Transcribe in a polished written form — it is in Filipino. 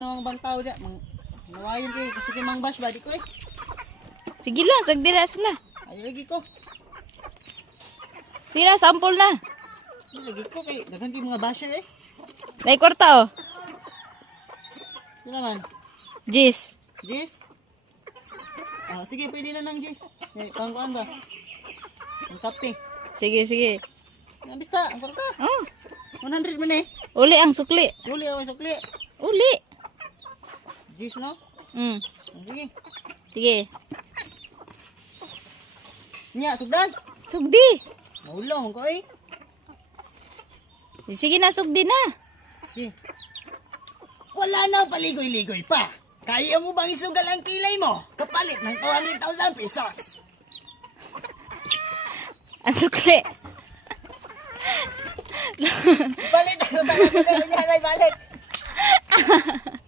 Ang bang tao da, nawayon kayo kasi kay Mang Bash ba di ko eh. Sige lang, sagdira sila. Ay lagi ko. Tira, sampol na. Ay lagi ko kay daghan kay mga basher eh. May kwarta oh. Sino naman? Jis. Jis? Ah, sige, pwede na ng Jis. Eh, pangkuan ba? Ang kape. Sige, sige. Ang bista, ang kwarta. Oh, 100 man eh. uli ang sukli. Uli ako sukli. Uli. Jis no? Mm. Ah, sige. Sige. Nya, sugdan. Sugdi. Maulong ko eh. Sige na, sugdi na. Sige. Wala na paligoy-ligoy pa. Kaya mo bang isugal ang kilay mo? Kapalit ng 200,000 pesos. Ang sukli. Balik ako sa balik.